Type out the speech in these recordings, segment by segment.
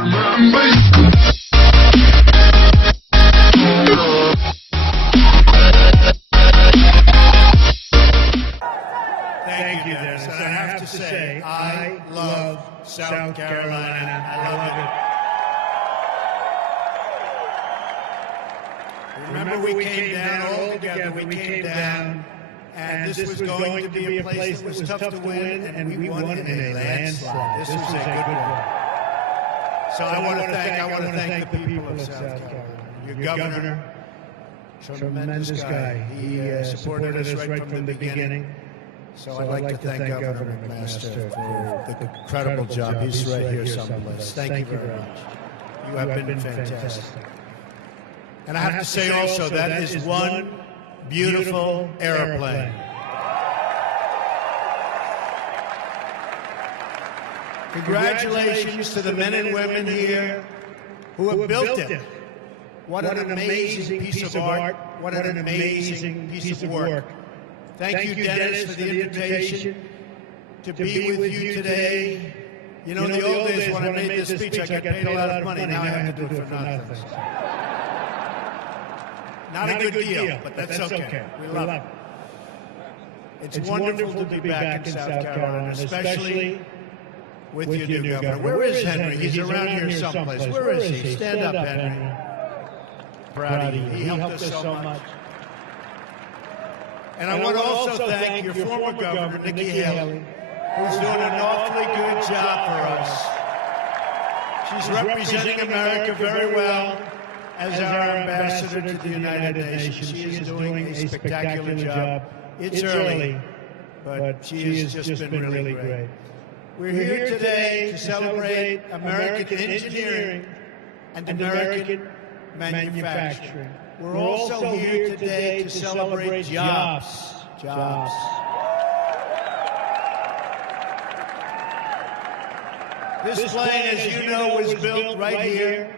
Thank you, Dennis. And I have to say, I love South Carolina. I love it. Remember, we came down all together. We came down, and this was going to be a place that was tough to win, and we won in a landslide. This was a good one. So I want to thank the people of South Carolina. Your governor, tremendous guy. He supported us right from the beginning. So I'd like to thank Governor McMaster for the incredible job. He's right here someplace. Thank you very much. You have been fantastic. And I have to say also, that is one beautiful airplane. Congratulations to the men and women here who have built it. What an amazing piece of art. What an amazing piece of work. Thank you, Dennis, for the invitation to be with you today. You know, in the old days when I made this speech, I got paid a lot of money. Now I have to do it for nothing. Not a good deal, but that's okay. We love it. It's wonderful to be back in South Carolina, especially with your new governor. Where is Henry? He's around here someplace. Where is he? Stand up, Henry. Proud of you. He helped us so much. And I want to also thank your former governor, Nikki Haley, who's doing an awfully good job for us. She's representing America very well as our ambassador to the United Nations. She is doing a spectacular job. It's early, but she has just been really great. We're here today to celebrate American engineering and American manufacturing. We're also here today to celebrate jobs. This plane, as you know, was built right here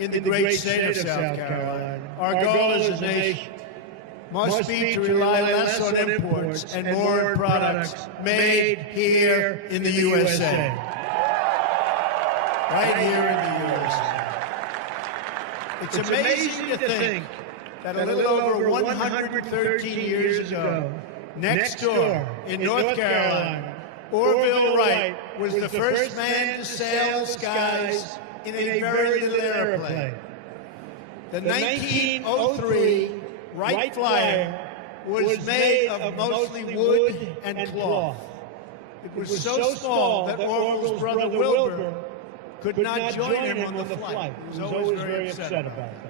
in the great state of South Carolina. Our goal as a nation must be to rely less on imports and more on products made here in the USA. Right here in the USA. It's amazing to think that a little over 113 years ago, next door in North Carolina, Orville Wright was the first man to sail the skies in a very little airplane. The 1903 Wright Flyer was made of mostly wood and cloth. It was so small that Orville's brother Wilbur could not join him on the flight. He was always very upset about that.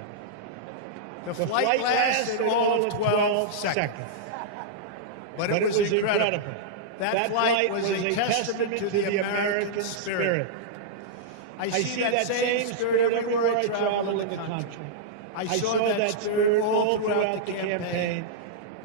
The flight lasted all of 12 seconds. But it was incredible. That flight was a testament to the American spirit. I see that same spirit everywhere I travel in the country. I saw that spirit all throughout the campaign.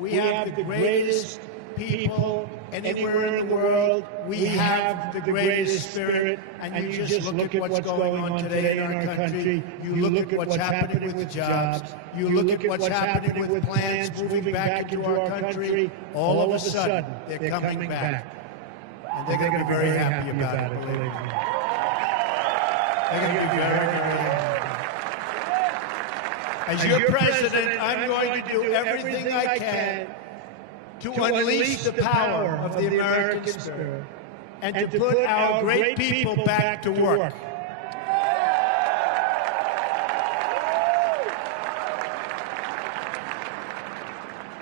We have the greatest people anywhere in the world. We have the greatest spirit. And you just look at what's going on today in our country. You look at what's happening with jobs. You look at what's happening with plans moving back into our country. All of a sudden, they're coming back. And they're going to be very happy about it, believe me. They're going to be very, very happy. As your president, I'm going to do everything I can to unleash the power of the American spirit and to put our great people back to work.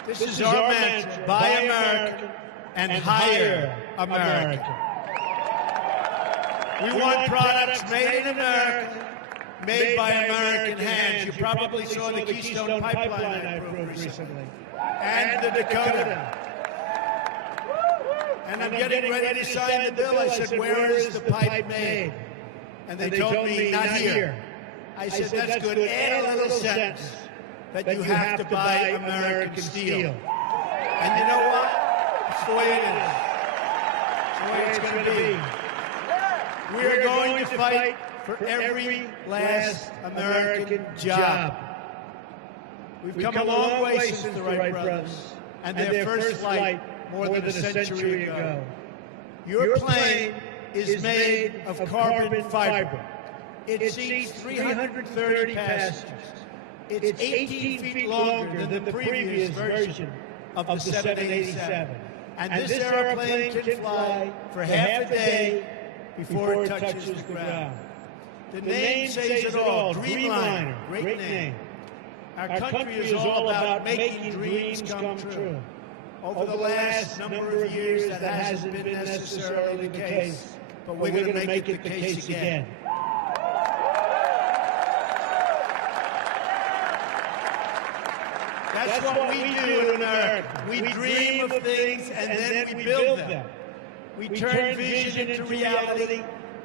This is our mantra: buy American and hire American. We want products made in America, made by American hands. You probably saw the Keystone Pipeline I approved recently, and the Dakota. And I'm getting ready to sign the bill. I said, where is the pipe made? And they told me, not here. I said, that's good. Add a little sentence that you have to buy American steel. And you know what? It's the way it is. It's the way it's going to be. We are going to fight for every last American job. We've come a long way since the Wright brothers and their first flight more than a century ago. Your plane is made of carbon fiber. It seats 330 passengers. It's 18 feet longer than the previous version of the 787. And this airplane can fly for half a day before it touches the ground. The name says it all, Dreamliner, great name. Our country is all about making dreams come true. Over the last number of years, that hasn't been necessarily the case, but we're going to make it the case again. That's what we do in America. We dream of things and then we build them. We turn vision into reality,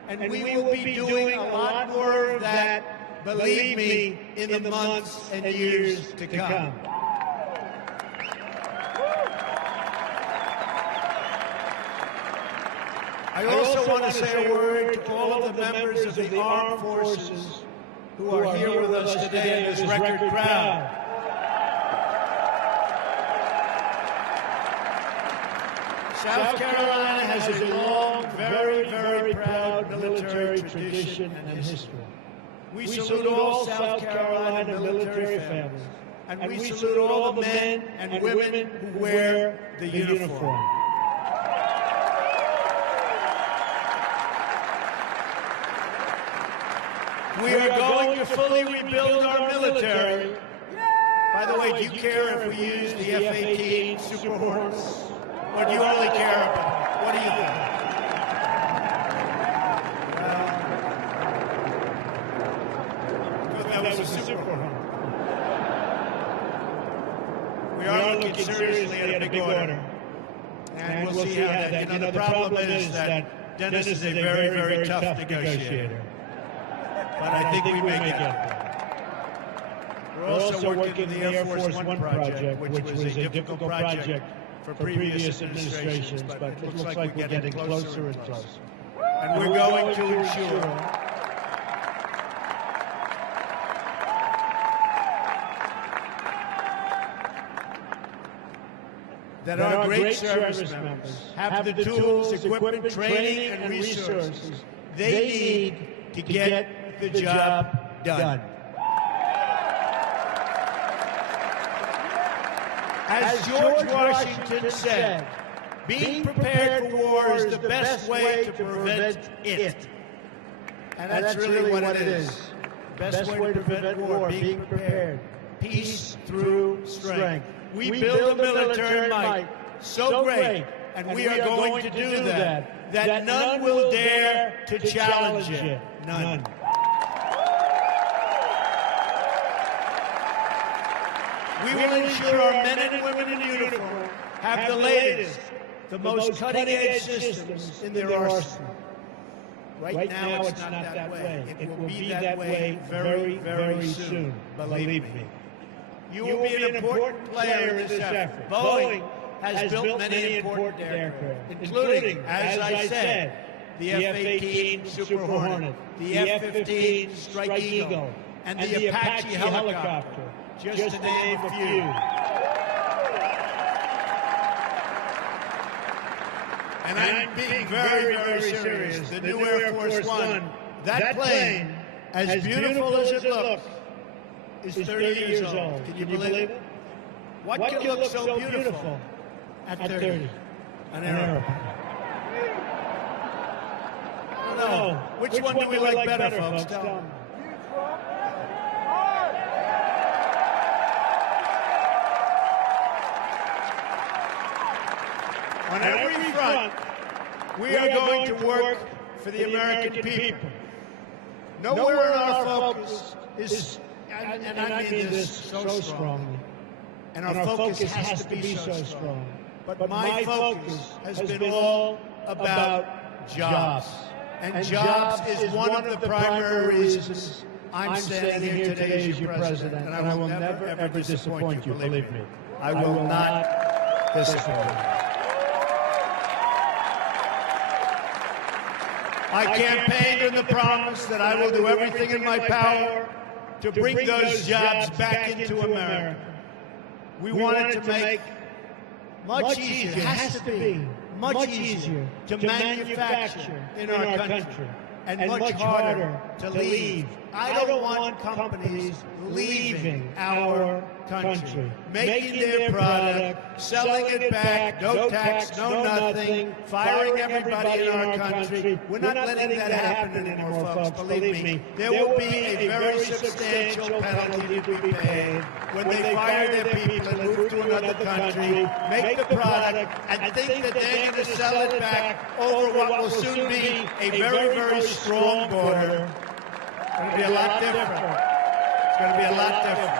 and we will be doing a lot more of that, believe me, in the months and years to come. I also want to say a word to all of the members of the armed forces who are here with us today in this record crowd. South Carolina has a long, very, very proud military tradition and history. We salute all South Carolina military families, and we salute all the men and women who wear the uniform. We are going to fully rebuild our military. By the way, do you care if we use the F-18 Super Hornets? Or do you only care about, what do you think? Well, that was a Super Hornet. We are looking seriously at a big order. And we'll see how that, the problem is that Dennis is a very, very tough negotiator. But I think we may get there. We're also working the Air Force One project, which was a difficult project for previous administrations, but it looks like we're getting closer and closer. And we're going to ensure that our great service members have the tools, equipment, training, and resources they need to get the job done. As George Washington said, being prepared for war is the best way to prevent it. And that's really what it is. The best way to prevent war, being prepared. Peace through strength. We build a military might so great, and we are going to do that none will dare to challenge it. None. We will ensure our men and women in uniform have the latest, the most cutting-edge systems in their arsenal. Right now, it's not that way. It will be that way very, very soon, believe me. You will be an important player in this effort. Boeing has built many important aircraft, including, as I said, the F-18 Super Hornet, the F-15 Strike Eagle, and the Apache helicopter, just to name a few. And I'm being very, very serious. The new Air Force One, that plane, as beautiful as it looks, is 30 years old. Can you believe it? What can look so beautiful at 30? An airplane. No. Which one do we like better, folks? Tell me. On every front, we are going to work for the American people. Nowhere in our focus is, and I mean this so strongly, and our focus has to be so strong, but my focus has been all about jobs. And jobs is one of the primary reasons I'm standing here today as your president, and I will never, ever disappoint you, believe me. I will not disappoint. I campaigned on the promise that I will do everything in my power to bring those jobs back into America. We wanted to make much easier, it has to be much easier to manufacture in our country. and much harder to leave. I don't want companies leaving our country, making their product, selling it back, no tax, no nothing, firing everybody in our country. We're not letting that happen anymore, folks, believe me. There will be a very substantial penalty to be paid when they fire their people and move to another country, make the product, and think that they're going to sell it back over what will soon be a very, very strong border. It's going to be a lot different. It's going to be a lot different.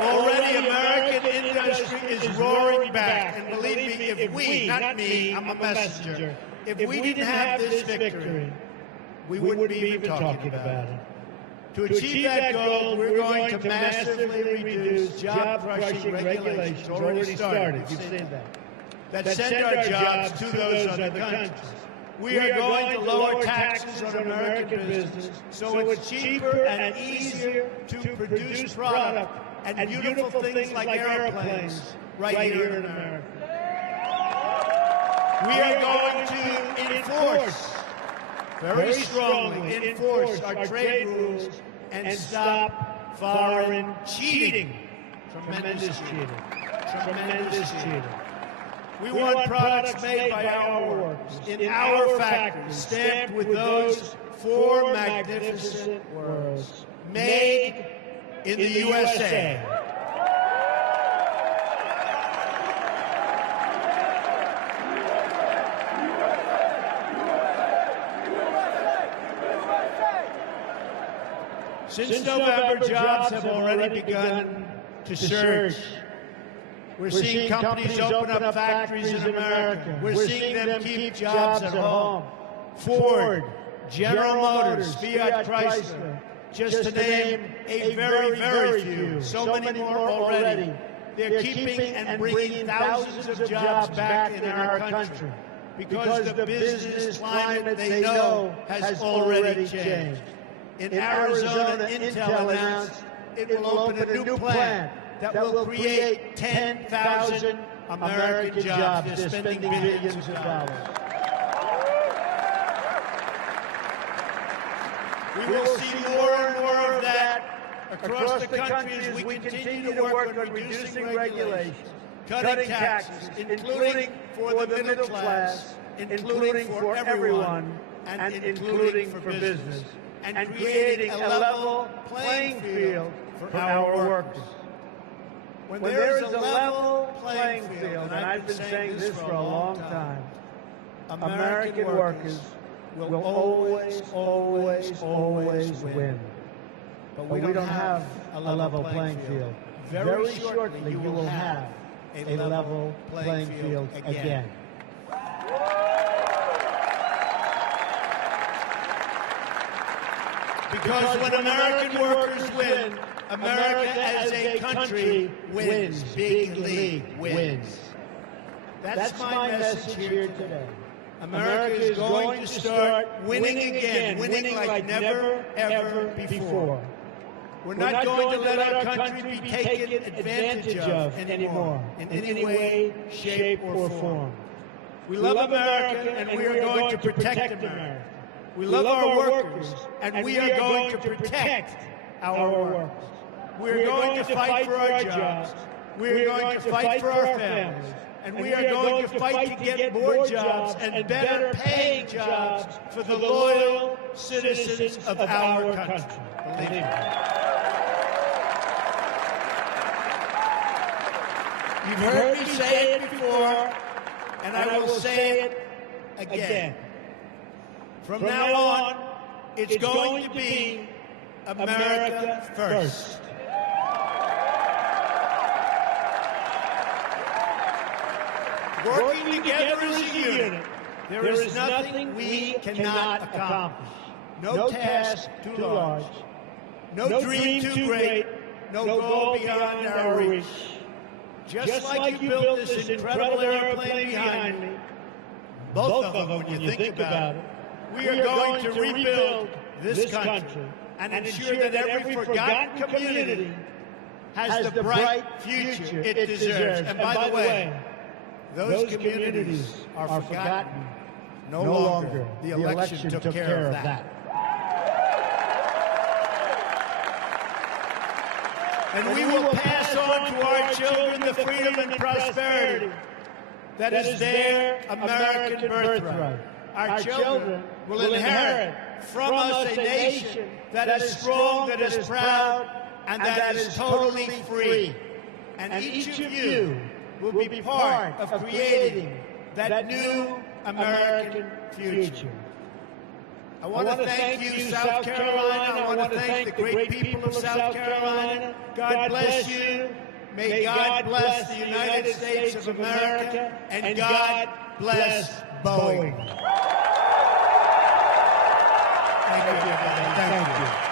Already, American industry is roaring back. And believe me, if we, not me, I'm a messenger, if we didn't have this victory, we wouldn't be even talking about it. To achieve that goal, we're going to massively reduce job-crushing regulations. Already started. You've seen that. That send our jobs to those other countries. We are going to lower taxes on American business so it's cheaper and easier to produce product and beautiful things like airplanes right here in America. We are going to enforce, very strongly, enforce our trade rules and stop foreign cheating. Tremendous cheating. Tremendous cheating. We want products made by our workers, in our factories, stamped with those four magnificent words, made in the USA. Since November, jobs have already begun to surge. We're seeing companies open up factories in America. We're seeing them keep jobs at home. Ford, General Motors, Fiat Chrysler, just to name a very, very few. So many more already. They're keeping and bringing thousands of jobs back in our country because the business climate they know has already changed. In Arizona, Intel announced it will open a new plant that will create 10,000 American jobs. They're spending billions of dollars. We will see more and more of that across the country as we continue to work on reducing regulations, cutting taxes, including for the middle class, including for everyone, and including for business, and creating a level playing field for our workers. When there is a level playing field, and I've been saying this for a long time, American workers will always, always, always win. But we don't have a level playing field. Very shortly, you will have a level playing field again. Because when American workers win, America as a country wins. Big league wins. That's my message here today. America is going to start winning again, winning like never, ever before. We're not going to let our country be taken advantage of anymore, in any way, shape, or form. We love America, and we are going to protect America. We love our workers, and we are going to protect our workers. We are going to fight for our jobs. We are going to fight for our families. And we are going to fight to get more jobs and better paying jobs for the loyal citizens of our country. Believe me. You've heard me say it before, and I will say it again. From now on, it's going to be America first. Working together as a unit, there is nothing we cannot accomplish. No task too large, no dream too great, no goal beyond our reach. Just like you built this incredible airplane behind me, both of them when you think about it, we are going to rebuild this country and ensure that every forgotten community has the bright future it deserves. And by the way, Those communities are forgotten. No longer. The election took care of that. And we will pass on to our children the freedom and prosperity that is their American birthright. Our children will inherit from us a nation that is strong, that is proud, and that is totally free. And each of you will be part of creating that new American future. I want to thank you, South Carolina. I want to thank the great people of South Carolina. God bless you. May God bless the United States of America. And God bless Boeing. Thank you. Thank you.